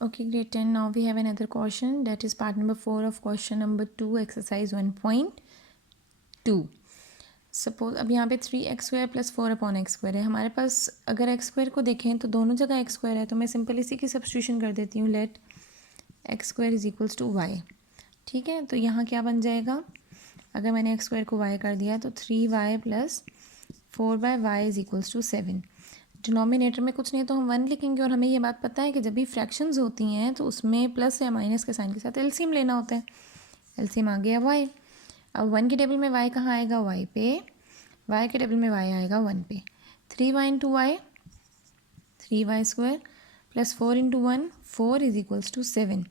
Okay, grade 10. Now we have another question, that is part number 4 of question number 2, exercise 1.2. Suppose अब यहाँ पे 3x² + 4/x² है हमारे पास। अगर x² को देखें तो दोनों जगह x² है, तो मैं सिंपल इसी की सब्स्टिट्यूशन कर देती हूँ। Let x² = y। ठीक है, तो यहाँ क्या बन जाएगा? अगर मैंने x² को y कर दिया तो 3y + 4/y = 7। डिनोमिनेटर में कुछ नहीं तो हम 1 लिखेंगे, और हमें ये बात पता है कि जब भी फ्रैक्शंस होती हैं तो उसमें प्लस या माइनस के साइन के साथ एलसीएम लेना होता है। एलसीएम आ गया y। अब 1 के टेबल में y कहाँ आएगा? y पे। y के टेबल में y आएगा 1 पे। 3y × y 3y² + 4 × 1 4 = 7।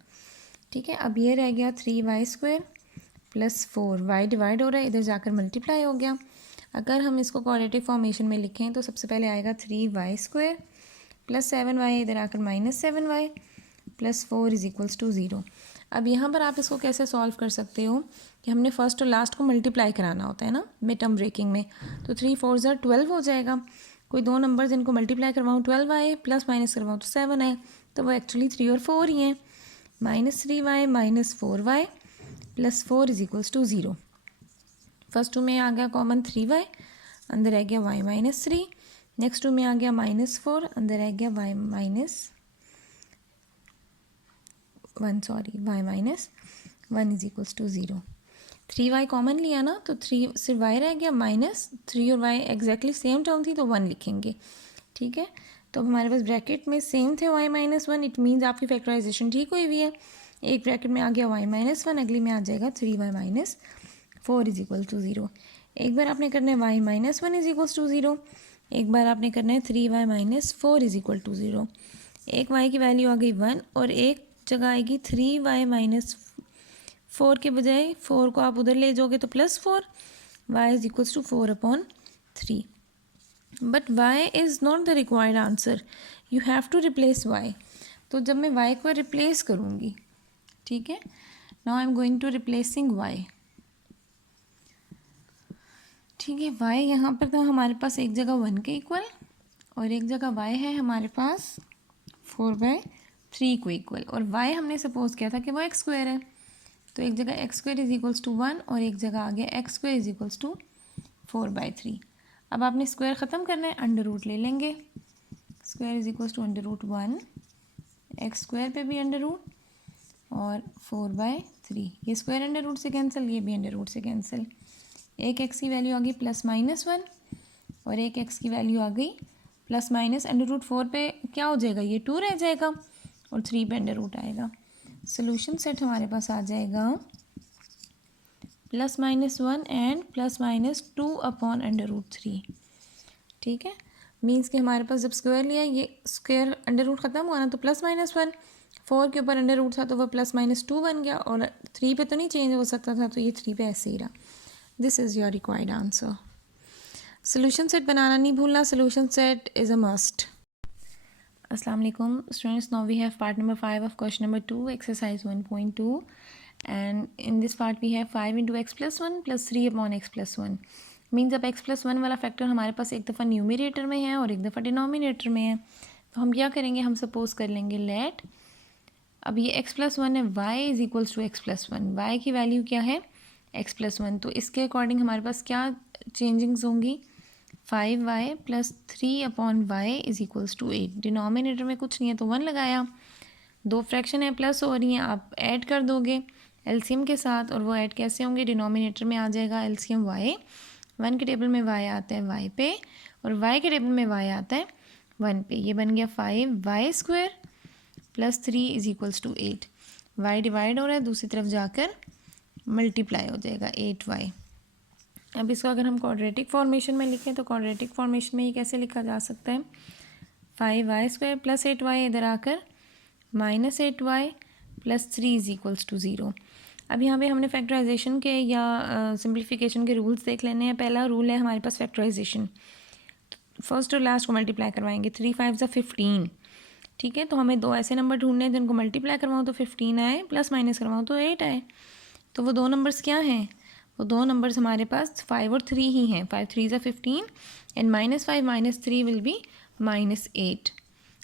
ठीक है, अब ये रह गया 3y² + 4। y डिवाइड हो रहा है, इधर जाकर मल्टीप्लाई हो गया। अगर हम इसको क्वाड्रेटिक फॉर्मेशन में लिखें तो सबसे पहले आएगा 3y² + 7y, इधर आकर -7y + 4 = 0। अब यहाँ पर आप इसको कैसे सॉल्व कर सकते हो कि हमने फर्स्ट और लास्ट को मल्टीप्लाई कराना होता है ना मिड टर्म ब्रेकिंग में। तो 3 4 ज़ा 12 हो जाएगा। कोई दो नंबर जिनको मल्टीप्लाई करवाऊँ 12 आए, प्लस माइनस करवाऊँ तो 7 आए, तो वो एक्चुअली 3 और 4 ही हैं। -3y - 4y + 4 = 0। फर्स्ट टू में आ गया कॉमन 3y, अंदर रह गया y - 3। नेक्स्ट टू में आ गया -4, अंदर रह गया y - 1 = 0। 3y कॉमन लिया ना, तो 3 सिर्फ y रह गया, -3 और y एग्जैक्टली सेम टर्म थी तो 1 लिखेंगे। ठीक है, तो हमारे पास ब्रैकेट में सेम थे y - 1, इट मीन्स आपकी फैक्टराइजेशन ठीक हुई हुई है। एक ब्रैकेट में आ गया y - 1, अगली में आ जाएगा 3y - 4 = 0। एक बार आपने करना है y - 1 = 0, एक बार आपने करना है 3y - 4 = 0। एक y की वैल्यू आ गई 1 और एक जगह आएगी 3y - 4 के बजाय 4 को आप उधर ले जाओगे तो +4, y = 4/3। But y is not the required answer, you have to replace y। तो जब मैं y को रिप्लेस करूँगी, ठीक है, now I am going to replacing y। ठीक है, y यहाँ पर था हमारे पास एक जगह 1 के इक्वल, और एक जगह y है हमारे पास 4/3 को इक्वल, और y हमने सपोज किया था कि वो x² है, तो एक जगह x² = 1 और एक जगह आ गया x² = 4/3। अब आपने स्क्वायर ख़त्म करना है, अंडर रूट ले लेंगे। स्क्वायर = √1, x² पे भी अंडर रूट और 4/3। ये स्क्वायर अंडर रूट से कैंसिल, ये भी अंडर रूट से कैंसिल। एक x की वैल्यू आ गई +-1 और एक x की वैल्यू आ गई +- √4 पे क्या हो जाएगा? ये 2 रह जाएगा और 3 पे अंडर रूट आएगा। सोल्यूशन सेट हमारे पास आ जाएगा +-1 एंड +-2/√3। ठीक है, मीन्स कि हमारे पास जब स्क्वायर लिया, ये स्क्वायर अंडर रूट ख़त्म हुआ ना, तो +-1 4 के ऊपर अंडर रूट था तो वह +-2 बन गया, और 3 पे तो नहीं चेंज हो सकता था, तो ये 3 पे ऐसे ही रहा। This is your required answer. Solution set बनाना नहीं भूलना, solution set is a must. अस्सलाम वालेकुम students, now we have part number 5 of question number 2, exercise 1.2, and in this part we have 5 × x + 1 + 3/x + 1। Means अब x + 1 वाला factor हमारे पास एक दफ़ा न्यूमरेटर में है और एक दफ़ा डिनोमिनेटर में है, तो हम क्या करेंगे? हम सपोज कर लेंगे लेट, अब ये x + 1 है, y = x + 1, y की वैल्यू क्या है? x + 1, तो इसके अकॉर्डिंग हमारे पास क्या चेंजिंग्स होंगी? 5y + 3/y = 8। डिनोमिनेटर में कुछ नहीं है तो 1 लगाया, दो फ्रैक्शन है प्लस हो रही हैं, आप ऐड कर दोगे एलसीएम के साथ, और वो ऐड कैसे होंगे? डिनोमिनेटर में आ जाएगा एलसीएम y, 1 के टेबल में y आता है y पे, और y के टेबल में y आता है 1 पे। ये बन गया 5y² + 3 = 8। y डिवाइड हो रहा है, दूसरी तरफ जाकर मल्टीप्लाई हो जाएगा 8y। अब इसको अगर हम क्वाड्रेटिक फॉर्मेशन में लिखें तो क्वाड्रेटिक फॉर्मेशन में ये कैसे लिखा जा सकता है? 5y² + 8y इधर आकर -8y + 3 = 0। अब यहाँ पे हमने फैक्टराइजेशन के या सिंप्लीफिकेशन के रूल्स देख लेने हैं। पहला रूल है हमारे पास फैक्टराइजेशन, फर्स्ट और लास्ट को मल्टीप्लाई करवाएंगे। 3 5 = 15। ठीक है, तो हमें दो ऐसे नंबर ढूंढने हैं जिनको मल्टीप्लाई करवाऊँ तो 15 आए, प्लस माइनस करवाऊँ तो 8 आए। तो वो दो नंबर्स क्या हैं? वो दो नंबर्स हमारे पास 5 और 3 ही हैं। 5 3 = 15 and -5 - 3 will be -8।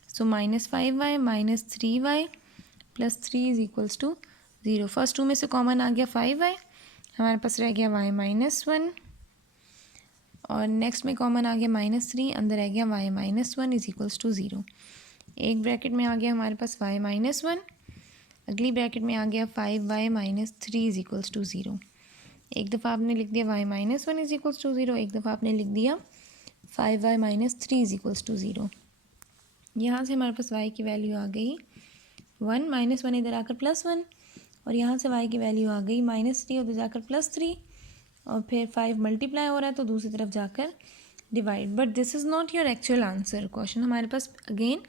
So -5y - 3y plus 3 is equals to 0। First two में से कॉमन आ गया 5y, हमारे पास रह गया y माइनस 1, और नेक्स्ट में कॉमन आ गया -3, अंदर रह गया y minus 1 is equals to 0। एक ब्रैकेट में आ गया हमारे पास y माइनस 1, अगली ब्रैकेट में आ गया 5y minus 3 is equals to 0। एक दफ़ा आपने लिख दिया y minus 1 is equals to 0, एक दफ़ा आपने लिख दिया 5y minus 3 is equals to 0। यहाँ से हमारे पास y की वैल्यू आ गई 1, -1 इधर आकर +1, और यहाँ से y की वैल्यू आ गई -3 उधर जाकर +3, और फिर 5 मल्टीप्लाई हो रहा है तो दूसरी तरफ जाकर divide. But this is not your actual answer. Question हमारे पास अगेन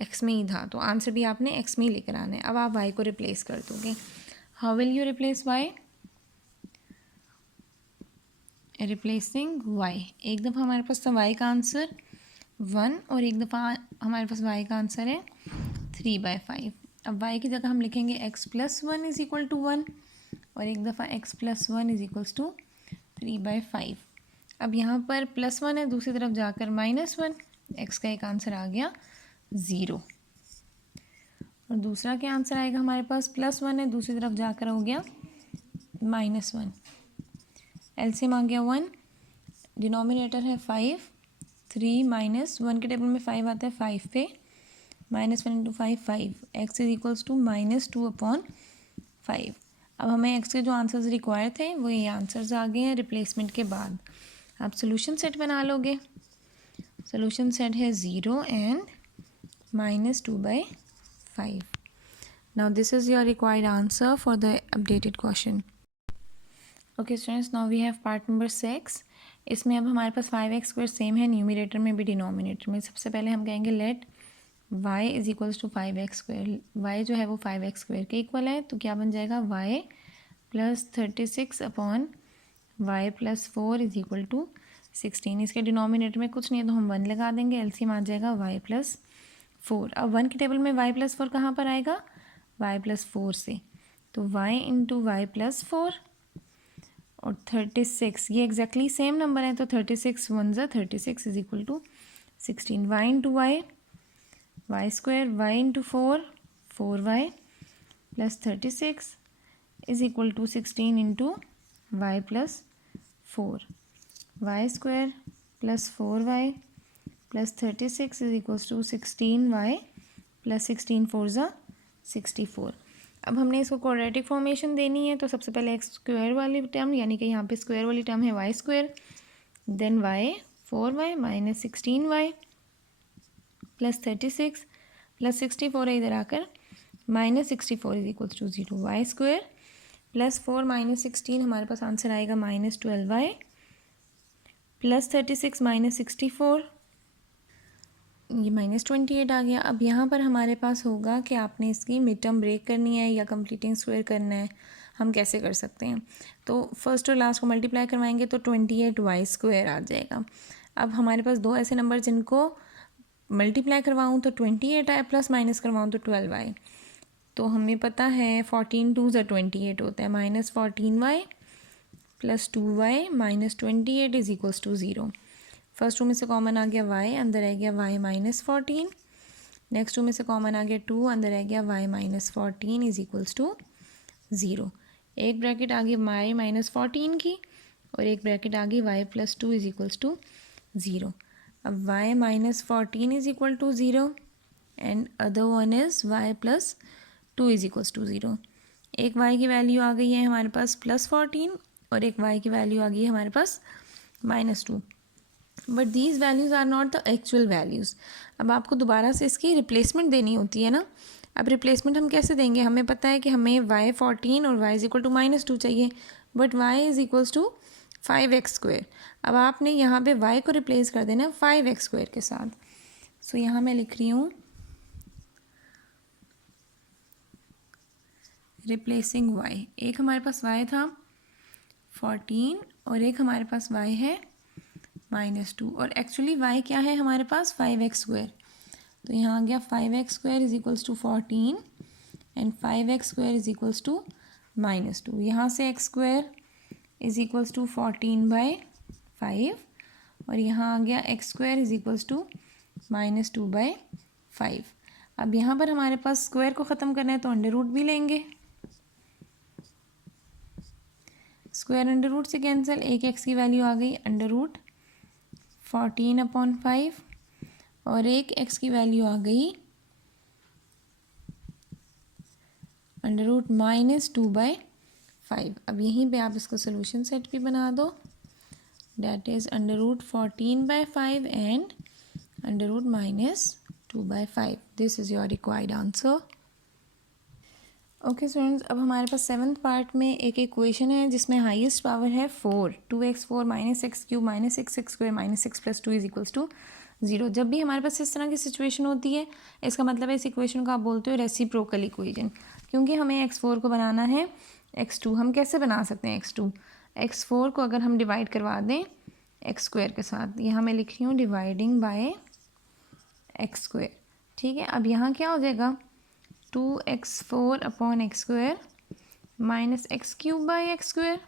एक्स में ही था, तो आंसर भी आपने एक्स में ही लेकर आना है। अब आप y को रिप्लेस कर दोगे। How will you replace y? Replacing y, एक दफ़ा हमारे पास था y का आंसर 1, और एक दफ़ा हमारे पास y का आंसर है 3/5। अब y की जगह हम लिखेंगे x plus 1 is equal to 1, और एक दफ़ा x plus 1 is equals to 3/5। अब यहाँ पर +1 है, दूसरी तरफ जाकर -1, x का एक आंसर आ गया 0, और दूसरा क्या आंसर आएगा हमारे पास +1 है, दूसरी तरफ जाकर हो गया -1। एलसीएम आ गया 1, डिनोमिनेटर है 5, 3 माइनस 1 के टेबल में 5 आता है 5 पे, -1 into 5 5, x is equals to -2/5। अब हमें x के जो आंसर्स रिक्वायर थे वो ये आंसर्स आ गए हैं रिप्लेसमेंट के बाद। आप सोल्यूशन सेट बना लोगे। सोल्यूशन सेट है 0 and -2/5। Now this is your required answer for the updated question. Okay students, now we have part number 6। इसमें अब हमारे पास 5x² सेम है न्यूमिनेटर में भी डिनोमिनेटर में। सबसे पहले हम कहेंगे let y is equals to 5x²। y जो है वो 5x² के इक्वल है, तो क्या बन जाएगा y plus 36/y plus 4 is equal to 16। इसके डिनोमिनेटर में कुछ नहीं है तो हम 1 लगा देंगे, एलसीएम आ जाएगा y प्लस 4। अब 1 के टेबल में y प्लस 4 कहाँ पर आएगा? y प्लस 4 से, तो y इंटू y प्लस 4 और 36, ये एग्जैक्टली सेम नंबर है, तो 36 1 ज़ा 36 is equal to 16। y into Y, Y square, y into 4 4y plus 36 is equal to 16 into Y plus 4, Y square plus 4y plus 36 is equal to 16y plus 16 4 ज़ा 64। अब हमने इसको quadratic formation देनी है, तो सबसे पहले एक्स स्क्वायर वाली टर्म, यानी कि यहाँ पे स्क्वायर वाली टर्म है Y square, then Y 4y minus 16y plus 36 plus 64 है इधर आकर -64 is equal to 0। Y square plus 4 minus 16, हमारे पास आंसर आएगा -12y प्लस 36 माइनस 64, ये -28 आ गया। अब यहाँ पर हमारे पास होगा कि आपने इसकी मिड टर्म ब्रेक करनी है या कंप्लीटिंग स्क्वायर करना है। हम कैसे कर सकते हैं? तो फर्स्ट और लास्ट को मल्टीप्लाई करवाएंगे तो 28y² आ जाएगा। अब हमारे पास दो ऐसे नंबर जिनको मल्टीप्लाई करवाऊँ तो 28 आए, प्लस माइनस करवाऊँ तो 12y। तो हमें पता है 14 2 ज़ा 28 होता है, -14y plus 2y minus 28 is equals to 0। First row में से कॉमन आ गया y, अंदर रह गया y माइनस 14। नेक्स्ट रो में से कॉमन आ गया 2, अंदर रह गया y minus 14 is equals to 0। एक ब्रैकेट आ गई y माइनस 14 की, और एक ब्रैकेट आ गई y plus 2 is equals to 0। अब y minus 14 is equal to 0 and other one is y plus 2 is equals to 0। एक y की वैल्यू आ गई है हमारे पास +14, और एक y की वैल्यू आ गई है हमारे पास -2। But these values are not the actual values. अब आपको दोबारा से इसकी रिप्लेसमेंट देनी होती है ना। अब रिप्लेसमेंट हम कैसे देंगे? हमें पता है कि हमें y 14 और y इज इक्वल टू -2 चाहिए, but y is equals to 5x²। अब आपने यहाँ पे y को रिप्लेस कर देना है 5x² के साथ। सो यहाँ मैं लिख रही हूँ रिप्लेसिंग y। एक हमारे पास y था 14 और एक हमारे पास y है -2, और एक्चुअली y क्या है हमारे पास 5x²। तो यहाँ आ गया 5x² is equals to 14 and 5x² is equals to -2। यहाँ से x² इज इक्वल्स टू 14/5, और यहाँ आ गया x² इज इक्वल्स टू -2/5। अब यहाँ पर हमारे पास स्क्वायर को ख़त्म करना है तो अंडर रूट भी लेंगे, स्क्वायर अंडर रूट से कैंसिल, एक एक्स की वैल्यू आ गई अंडर रूट 14/5 और एक एक्स की वैल्यू आ गई अंडर रूट -2/5। अब यहीं पे आप इसका सोल्यूशन सेट भी बना दो, that is under root 14/5 and under root -2/5। This is your required answer. Okay students, अब हमारे पास 7th पार्ट में एक इक्वेशन है जिसमें हाईएस्ट पावर है 4, 2x4 -x³ -6x² -6 + 2 = 0। जब भी हमारे पास इस तरह की सिचुएशन होती है, इसका मतलब है इस इक्वेशन को आप बोलते हो रेसिप्रोकल इक्वेशन, क्योंकि हमें x4 को बनाना है x2। हम कैसे बना सकते हैं x2? x4 को अगर हम डिवाइड करवा दें x² के साथ, यहाँ मैं लिख रही हूँ डिवाइडिंग बाय x², ठीक है। अब यहाँ क्या हो जाएगा 2x4/x² -x³ -6x²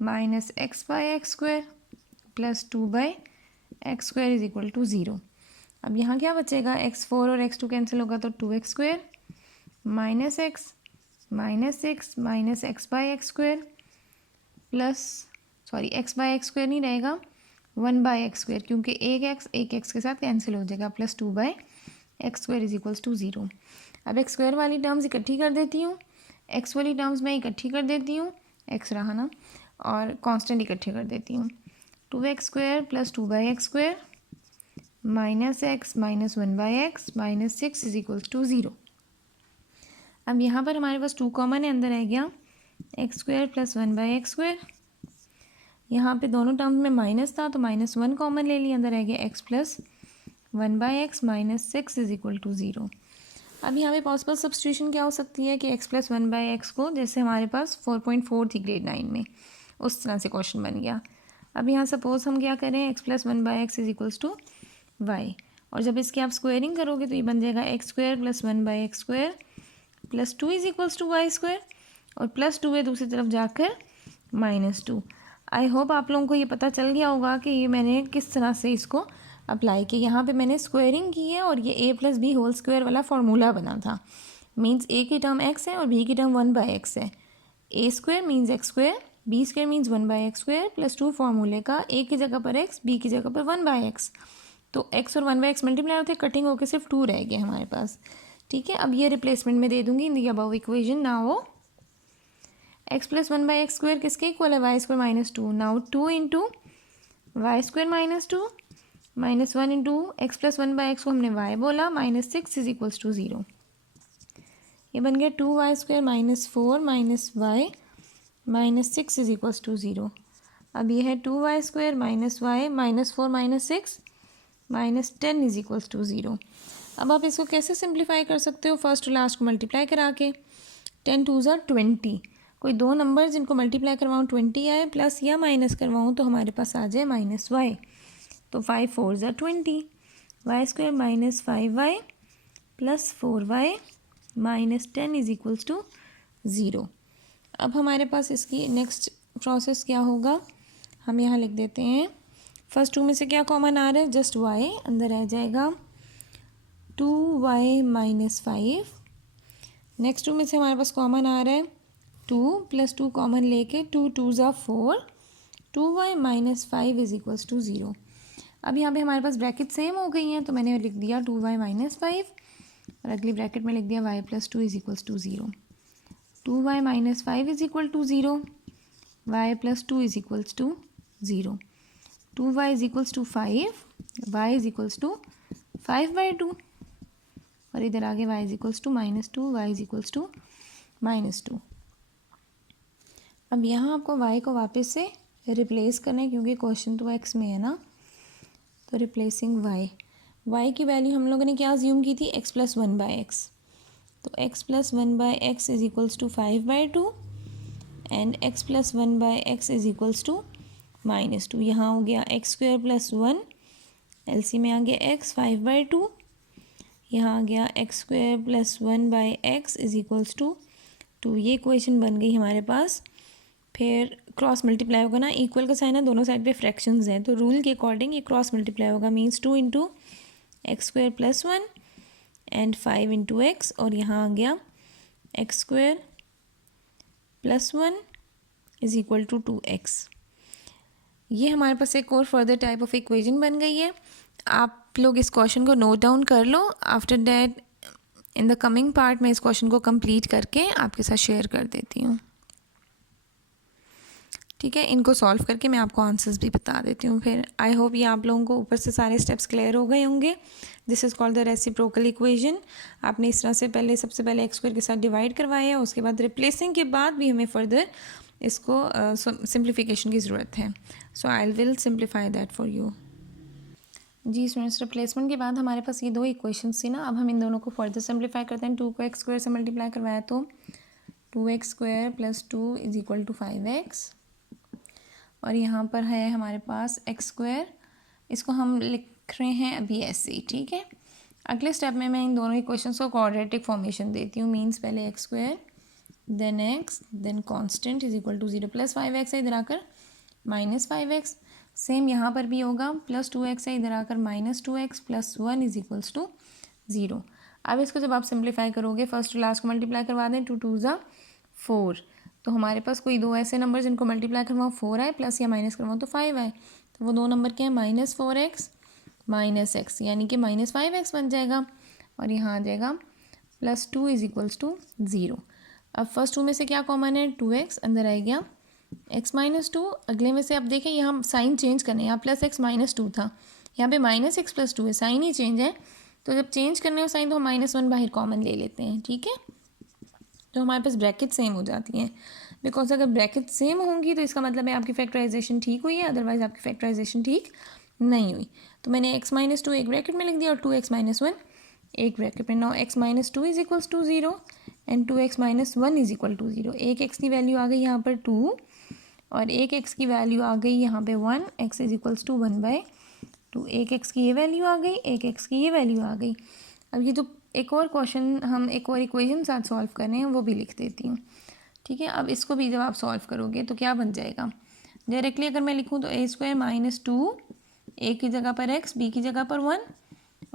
-x/x² + 2/x² = 0। अब यहाँ क्या बचेगा, x4 और x2 कैंसिल होगा तो 2x² -x -6 -x/x² x/x² नहीं रहेगा 1/x², क्योंकि एक x के साथ कैंसिल हो जाएगा, + 2/x² = 0। अब x² वाली टर्म्स इकट्ठी कर देती हूँ, x वाली टर्म्स मैं इकट्ठी कर देती हूँ, x रहा ना, और कांस्टेंट इकट्ठे कर देती हूँ। 2x² + 2/x² -x - 1/x -6 = 0। अब यहाँ पर हमारे पास 2 कॉमन है, अंदर रह गया x² + 1/x²। यहाँ पे दोनों टर्म्स में माइनस था तो -1 कॉमन ले लिया, अंदर रह गया x + 1/x -6 = 0। अब यहाँ पे पॉसिबल सब्स्टिट्यूशन क्या हो सकती है कि x + 1/x को, जैसे हमारे पास 4.4 थी ग्रेड 9 में, उस तरह से क्वेश्चन बन गया। अब यहाँ सपोज हम क्या करें, x + 1/x = y, और जब इसकी आप स्क्वायरिंग करोगे तो ये बन जाएगा x² + 1/x² + 2 = y², और +2 है दूसरी तरफ जाकर -2। आई होप आप लोगों को ये पता चल गया होगा कि ये मैंने किस तरह से इसको अप्लाई किया। यहाँ पे मैंने स्क्वायरिंग की है और ये a + b² वाला फार्मूला बना था। मीन्स a की टर्म x है और b की टर्म 1/x है। a² means x², b² means 1/x² + 2 फार्मूले का a की जगह पर x, b की जगह पर 1/x, तो x और 1/x मल्टीप्लाई होते, कटिंग होकर सिर्फ 2 रह गए हमारे पास, ठीक है। अब ये रिप्लेसमेंट में दे दूंगी in the above equation. Now x + 1/x² किसके इक्वल है, y² - 2। Now 2 × y² - 2 -1 × x + 1/x को हमने y बोला, -6 = 0। ये बन गया 2y² - 4 - y -6 = 0। अब ये है 2y² - y -4 -6 -10 = 0। अब आप इसको कैसे सिंप्लीफाई कर सकते हो, फर्स्ट टू लास्ट को मल्टीप्लाई करा के। 10 × 2 = 20, कोई दो नंबर जिनको मल्टीप्लाई करवाऊँ 20 आए, प्लस या माइनस करवाऊँ तो हमारे पास आ जाए -y, तो 5 × 4 = 20, y² - 5y + 4y -10 = 0। अब हमारे पास इसकी नेक्स्ट प्रोसेस क्या होगा, हम यहाँ लिख देते हैं। फर्स्ट 2 में से क्या कॉमन आ रहा है, जस्ट y, अंदर रह जाएगा 2y - 5। नेक्स्ट 2 में से हमारे पास कॉमन आ रहा है 2 + 2 कॉमन लेके 2 × 2 = 4, 2y - 5 = 0। अब यहाँ पे हमारे पास ब्रैकेट सेम हो गई हैं, तो मैंने लिख दिया 2y - 5 और अगली ब्रैकेट में लिख दिया y + 2 = 0। 2y - 5 = 0, y + 2 = 0, 2y = 5, y = 5/2, और इधर आगे y = -2, y = -2। अब यहाँ आपको y को वापस से रिप्लेस करना है, क्योंकि क्वेश्चन तो x में है ना, तो रिप्लेसिंग y की वैल्यू हम लोगों ने क्या अज्यूम की थी, x + 1/x, तो x + 1/x = 5/2 and x + 1/x = -2। यहाँ हो गया x² + 1, LC में आ गया x 5/2, यहाँ आ गया x² + 1/x = 2। ये इक्वेशन बन गई हमारे पास। फिर क्रॉस मल्टीप्लाई होगा ना, इक्वल का साइन है, दोनों साइड पे फ्रैक्शंस हैं, तो रूल के अकॉर्डिंग ये क्रॉस मल्टीप्लाई होगा, means 2 × X square plus 1 and 5 into X, और यहाँ आ गया X square plus 1 is equal to 2x। ये हमारे पास एक और फर्दर टाइप ऑफ इक्वेशन बन गई है। आप लोग इस क्वेश्चन को नोट डाउन कर लो। After that in the coming part मैं इस क्वेश्चन को कंप्लीट करके आपके साथ शेयर कर देती हूँ। ठीक है, इनको सॉल्व करके मैं आपको आंसर्स भी बता देती हूँ फिर। आई होप ये आप लोगों को ऊपर से सारे स्टेप्स क्लियर हो गए होंगे। This is called the reciprocal equation. आपने इस तरह से पहले सबसे पहले एक्स स्क्वायर के साथ डिवाइड करवाया है, उसके बाद रिप्लेसिंग के बाद भी हमें फर्दर इसको सिंप्लीफिकेशन की ज़रूरत है। So I will simplify that for you. जी स्टूडेंट्स, रिप्लेसमेंट के बाद हमारे पास ये दो इक्वेशंस थी ना, अब हम इन दोनों को फर्दर सिंप्लीफाई करते हैं। 2 को एक्स स्क्वायर से मल्टीप्लाई करवाया तो 2x square plus 2 is equal to 5x, और यहाँ पर है हमारे पास एक्स स्क्वायर। इसको हम लिख रहे हैं अभी ऐसे ही। ठीक है, अगले स्टेप में मैं इन दोनों इक्वेशंस को क्वाड्रेटिक फॉर्मेशन देती हूँ। मीन्स पहले x square then x then constant is equal to 0 plus 5x है, इधर आकर माइनस 5x। सेम यहाँ पर भी होगा, प्लस 2x है, इधर आकर minus 2x plus 1 is equals to 0। अब इसको जब आप सिंप्लीफाई करोगे, फर्स्ट टू लास्ट को मल्टीप्लाई करवा दें, 2 2 ज़ा 4, तो हमारे पास कोई दो ऐसे नंबर जिनको मल्टीप्लाई करवाओ 4 आए, प्लस या माइनस करवाओ तो 5 आए। तो वो दो नंबर क्या है, -4x माइनस x, यानी कि -5x बन जाएगा, और यहाँ आ जाएगा प्लस 2 इज इक्वल्स टू 0। अब फर्स्ट 2 में से क्या कॉमन है, 2x, अंदर आ गया x माइनस 2। अगले में से आप देखें यहाँ साइन चेंज करने हैं, यहाँ प्लस x माइनस 2 था, यहाँ पे -x प्लस 2 है, साइन ही चेंज है। तो जब चेंज करने हो साइन तो हम -1 बाहर कॉमन ले लेते हैं। ठीक है, तो हमारे पास ब्रैकेट सेम हो जाती हैं, बिकॉज अगर ब्रैकेट सेम होंगी तो इसका मतलब है आपकी फैक्टराइजेशन ठीक हुई है, अदरवाइज आपकी फैक्टराइजेशन ठीक नहीं हुई। तो मैंने x माइनस 2 एक ब्रैकेट में लिख दिया और 2x माइनस 1 एक ब्रैकेट में। Now x minus 2 is equals to 0 and 2x minus 1 is equal to 0। एक x की वैल्यू आ गई यहाँ पर 2 और एक x की वैल्यू आ गई यहाँ पे 1, x इज इक्वल्स टू 1/2। एक x की ये वैल्यू आ गई, एक x की ये वैल्यू आ गई। अब ये जो एक और क्वेश्चन हम एक और इक्वेशन साथ सॉल्व कर रहे हैं वो भी लिख देती हूँ। ठीक है, अब इसको भी जब आप सॉल्व करोगे तो क्या बन जाएगा, डायरेक्टली अगर मैं लिखूँ तो a स्क्वायर माइनस 2, a की जगह पर x, b की जगह पर 1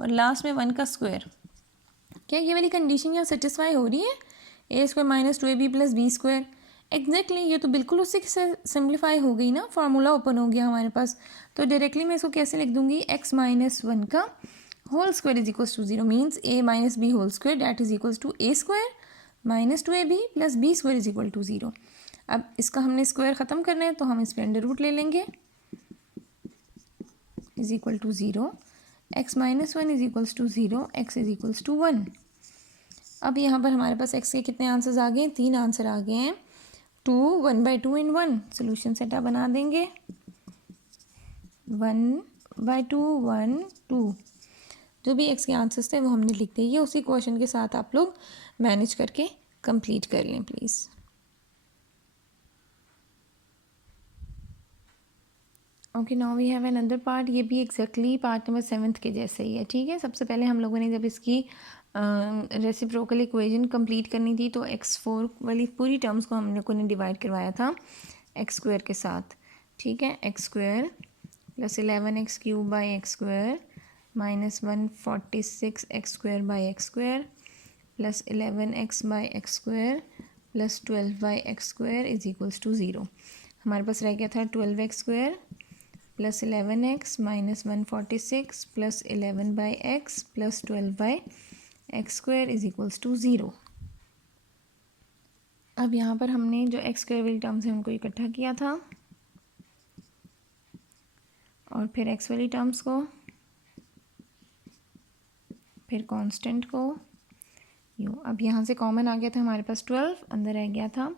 और लास्ट में 1 का स्क्वायर। क्या ये वाली कंडीशन यहाँ सेटिस्फाई हो रही है, a square minus 2ab plus b square. Exactly ये तो बिल्कुल उससे सिम्प्लीफाई हो गई ना, फार्मूला ओपन हो गया हमारे पास। तो डायरेक्टली मैं इसको कैसे लिख दूँगी, x माइनस 1 का whole square is equals to 0, means a minus b whole square that is equals to a square minus 2ab plus b square is equal to 0। अब इसका हमने स्क्वायर ख़त्म करना है तो हम इस पर अंडर रूट ले लेंगे, is equal to 0, x minus 1 is equals to 0, x is equals to 1। अब यहाँ पर हमारे पास x के कितने आंसर्स आ गए हैं, 3 आंसर आ गए हैं, 2, 1/2 एंड 1। सोल्यूशन सेटा बना देंगे, 1/2 1 2, जो भी x के आंसर्स थे वो हमने लिख दिए। ये उसी क्वेश्चन के साथ आप लोग मैनेज करके कंप्लीट कर लें please. Okay, now we have another part. ये भी एग्जैक्टली पार्ट नंबर 7 के जैसे ही है। ठीक है, सबसे पहले हम लोगों ने जब इसकी रेसिप्रोकल इक्वेशन कंप्लीट करनी थी तो x4 वाली पूरी टर्म्स को हम लोगों ने डिवाइड करवाया था एक्स स्क्वायर के साथ। ठीक है, x square plus 11x cube by x square minus 146 x square by x square plus 11x by x square plus 12 by x square is equals to 0। हमारे पास रह गया था 12x square plus 11x minus 146 plus 11 by x plus 12 by x square is equals to 0। अब यहाँ पर हमने जो एक्स स्क्वायर वाली टर्म्स हैं उनको इकट्ठा किया था और फिर एक्स वाली टर्म्स को, फिर कांस्टेंट को यू। अब यहाँ से कॉमन आ गया था हमारे पास 12, अंदर रह गया था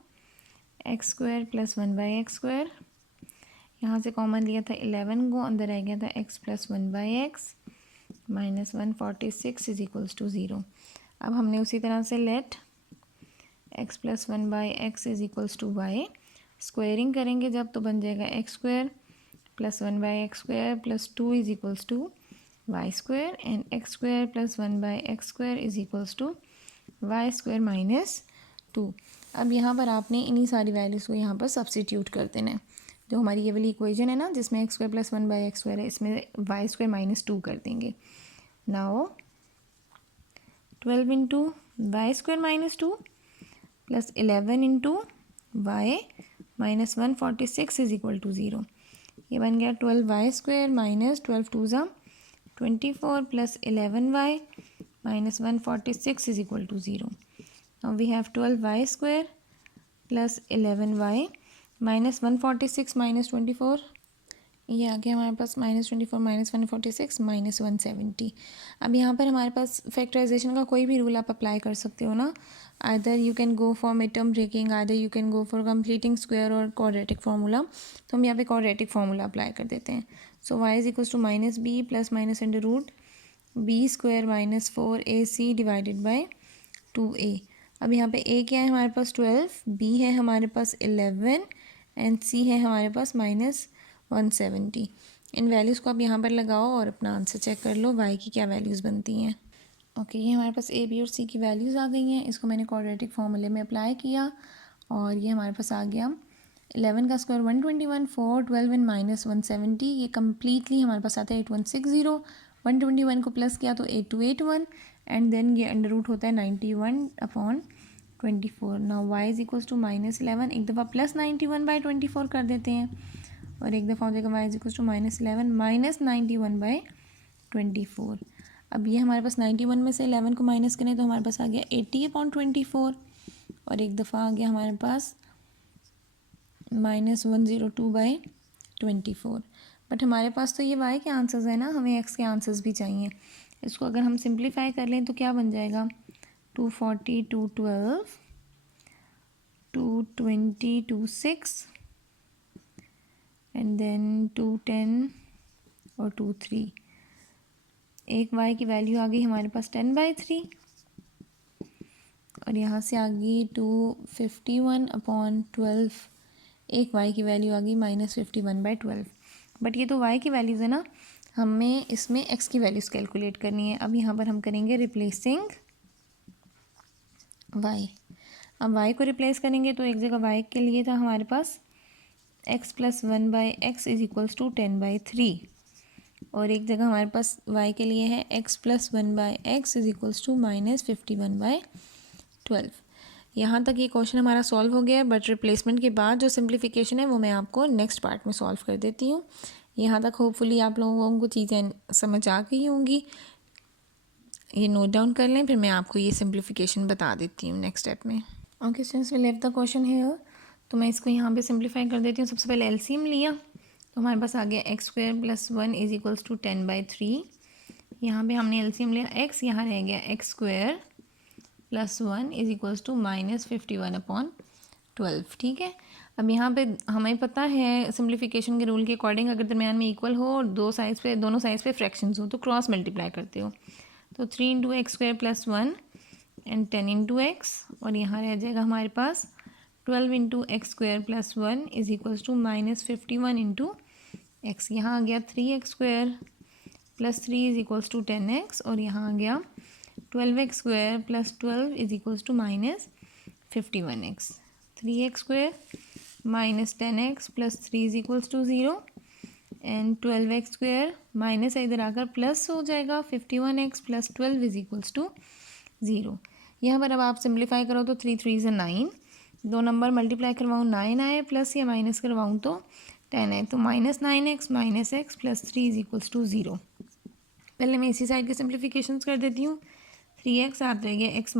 x square plus 1 by x square. यहाँ से कॉमन लिया था 11 को, अंदर रह गया था x plus 1 by x minus 146 is equals to 0। अब हमने उसी तरह से let x plus 1 by x is equals to y, squaring करेंगे जब तो बन जाएगा x square plus 1 by x square plus 2 is equals to y square and x square plus 1 by x square is equals to y square minus 2। अब यहाँ पर आपने इन्हीं सारी वैल्यूज़ को यहाँ पर सब्स्टिट्यूट कर देना है। जो हमारी ये वाली इक्वेशन है ना जिसमें x square plus 1 by x square है, इसमें वाई स्क्वायर माइनस 2 कर देंगे। Now 12 into y square minus 2 plus 11 into y minus 146 is equal to 0। ये बन गया 12 वाई स्क्वायर माइनस 12 टू ज़ा 24 plus 11 Y minus 146 is equal to 0। Now we have 12 y square plus 11 Y minus 146 minus 24, ये आ गया हमारे पास -24 minus 146 minus 170। अब यहाँ पर हमारे पास फैक्टराइजेशन का कोई भी रूल आप अप्लाई कर सकते हो ना, either you can go for mid term breaking, either you can go for completing square और क्वाड्रेटिक फार्मूला। तो हम यहाँ पे क्वाड्रेटिक फार्मूला अप्लाई कर देते हैं। So y is equals to minus b plus minus under root b square minus 4ac divided by 2a। अब यहाँ पे a क्या है हमारे पास 12, b है हमारे पास 11 एंड c है हमारे पास -170। इन वैल्यूज़ को आप यहाँ पर लगाओ और अपना आंसर चेक कर लो y की क्या वैल्यूज़ बनती हैं। ओके, ये हमारे पास a b और c की वैल्यूज़ आ गई हैं। इसको मैंने क्वाड्रेटिक फार्मूले में अप्लाई किया और ये हमारे पास आ गया 11 का स्क्वायर 121, 4, 12 एंड माइनस 170। ये कम्प्लीटली हमारे पास आता है 8160। 121 को प्लस किया तो 8281 एंड देन ये अंडर रूट होता है 91/24। Now y is equals to -11, एक दफ़ा प्लस 91/24 कर देते हैं और एक दफ़ा हो जाएगा y is equals to -11 minus 91/24। अब ये हमारे पास 91 में से 11 को माइनस करें तो हमारे पास आ गया 80/24 और एक दफ़ा आ गया हमारे पास -102/24। बट हमारे पास तो ये y के आंसर्स है ना, हमें x के आंसर्स भी चाहिए। इसको अगर हम सिंप्लीफाई कर लें तो क्या बन जाएगा 240, 212, 220, 26 एंड देन 210 और 23। एक y की वैल्यू आ गई हमारे पास 10/3 और यहाँ से आ गई 251/12। एक y की वैल्यू आ गई -51/12। बट ये तो y की वैल्यूज़ है ना, हमें इसमें x की वैल्यूज़ कैलकुलेट करनी है। अब यहाँ पर हम करेंगे रिप्लेसिंग y। अब y को रिप्लेस करेंगे तो एक जगह y के लिए था हमारे पास x + 1/x is equals to 10/3 और एक जगह हमारे पास y के लिए है x + 1/x is equals to -51/12। यहाँ तक ये क्वेश्चन हमारा सॉल्व हो गया है, बट रिप्लेसमेंट के बाद जो सिंप्लीफिकेशन है वो मैं आपको नेक्स्ट पार्ट में सॉल्व कर देती हूँ। यहाँ तक होपफुली आप लोगों को चीज़ें समझ आ गई होंगी। ये नोट डाउन कर लें, फिर मैं आपको ये सिंप्लीफिकेशन बता देती हूँ नेक्स्ट स्टेप में। Okay students, we left the question here. तो मैं इसको यहाँ पे सिंप्लीफाई कर देती हूँ। सबसे पहले एलसीएम लिया तो हमारे पास आ गया x² + 1 इज इक्वल्स टू 10/3। यहाँ पे हमने एलसीएम लिया x, यहाँ रह गया x² + 1 इज इक्वल्स टू -51/12। ठीक है। अब यहाँ पे हमें पता है सिंप्लीफिकेशन के रूल के अकॉर्डिंग अगर दरमियान में इक्वल हो और दोनों साइड्स पे फ्रैक्शंस हो तो क्रॉस मल्टीप्लाई करते हो। तो 3 × x² + 1 एंड 10 × x और यहाँ रह जाएगा हमारे पास 12 × x² + 1 is equals to -51 × x। यहाँ आ गया 3x² + 3 is equals to 10x और यहाँ आ गया 12x² + 12 is equals to -51x। 3x² - 10x + 3 is equals to 0 and 12x² minus इधर आकर प्लस हो जाएगा 51x + 12 इज इक्वल्स टू 0। यहाँ पर अब आप सिंप्लीफाई करो तो 3 3 = 9, दो नंबर मल्टीप्लाई करवाऊँ 9 आए, प्लस या माइनस करवाऊँ तो 10 है, तो -9x - x + 3 is equals to 0। पहले मैं इसी साइड के सिंप्लीफिकेशन कर देती हूँ। 3x साथ रह गया x -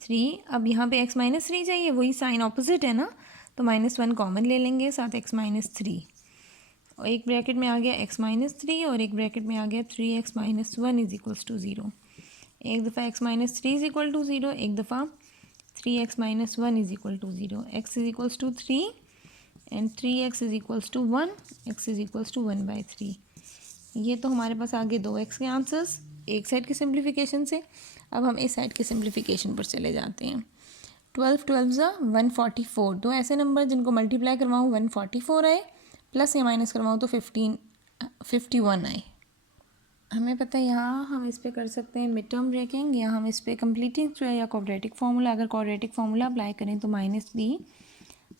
3। अब यहाँ पे x - 3 चाहिए, वही साइन ऑपोजिट है ना, तो -1 कॉमन ले लेंगे, साथ x - 3 और एक ब्रैकेट में आ गया x - 3 और एक ब्रैकेट में आ गया 3x - 1 इज इक्वल्स टू 0। एक दफ़ा x - 3 इज इक्वल टू 0, एक दफ़ा 3x - 1 is equal to 0। x is equals to 3 and 3x is equals to 1, x is equals to 1/3। ये तो हमारे पास आगे 2x के आंसर्स एक साइड के सिंप्लीफिकेशन से। अब हम इस साइड के सिंप्लीफिकेशन पर चले जाते हैं। 12 12 = 144। तो ऐसे नंबर जिनको मल्टीप्लाई करवाऊँ 144 आए, प्लस या माइनस करवाऊँ तो 51 आए। हमें पता है यहाँ हम इस पे कर सकते हैं मिड टर्म ब्रेकिंग, या हम इस पे कंप्लीटिंग या क्वाड्रेटिक फार्मूला। अगर क्वाड्रेटिक फार्मूला अप्लाई करें तो -b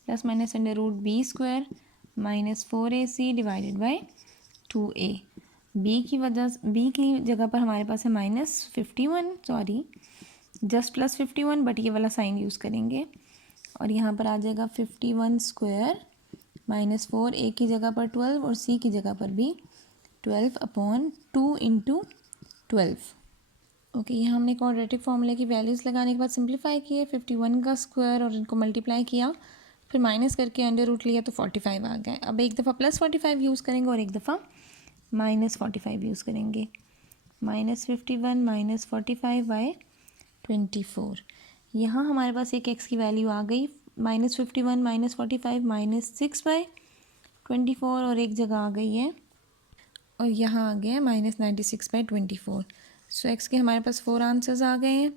+ -√b² - 4ac divided by 2a। B की जगह पर हमारे पास है -51, सॉरी जस्ट +51, बट ये वाला साइन यूज़ करेंगे और यहाँ पर आ जाएगा 51 स्क्वायर -4, ए की जगह पर 12 और सी की जगह पर भी 12/2 इंटू 12। ओके, यहाँ हमने क्वाड्रेटिक फार्मूले की वैल्यूज़ लगाने के बाद सिंप्लीफाई किए, 51 का स्क्वायर और इनको मल्टीप्लाई किया, फिर माइनस करके अंडर रूट लिया तो 45 आ गया। अब एक दफ़ा +45 यूज़ करेंगे और एक दफ़ा -45 यूज़ करेंगे। -51 -45/24। यहाँ हमारे पास एक x की वैल्यू आ गई, -51 -45 -6/24 और एक जगह आ गई है और यहाँ आ गया -96/24। सो x के हमारे पास 4 आंसर्स आ गए हैं।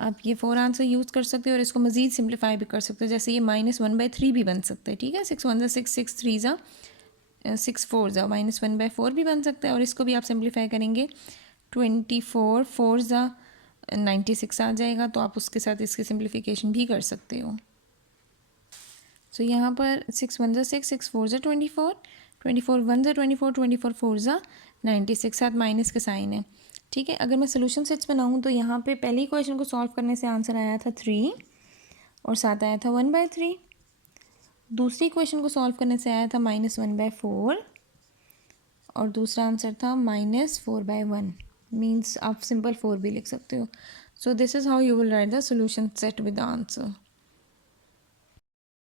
आप ये 4 आंसर यूज़ कर सकते हो और इसको मज़ीद सिंप्लीफाई भी कर सकते हो, जैसे ये -1/3 भी बन सकता है, ठीक है। 6 1 6 6 3 6 4 -1/4 भी बन सकता है और इसको भी आप सिंप्लीफाई करेंगे 24 4 96 आ जाएगा, तो आप उसके साथ इसकी सिंप्लीफिकेशन भी कर सकते हो। सो यहाँ पर 6 1 6 6 4 24 24 1 24 24 4 96, साथ माइनस के साइन है, ठीक है। अगर मैं सोल्यूशन सेट्स बनाऊँ तो यहाँ पे पहले क्वेश्चन को सॉल्व करने से आंसर आया था 3 और साथ आया था 1/3। दूसरी क्वेश्चन को सॉल्व करने से आया था -1/4 और दूसरा आंसर था -4/1। मीन्स आप सिंपल 4 भी लिख सकते हो। So this is how you will write the solution set with the answer.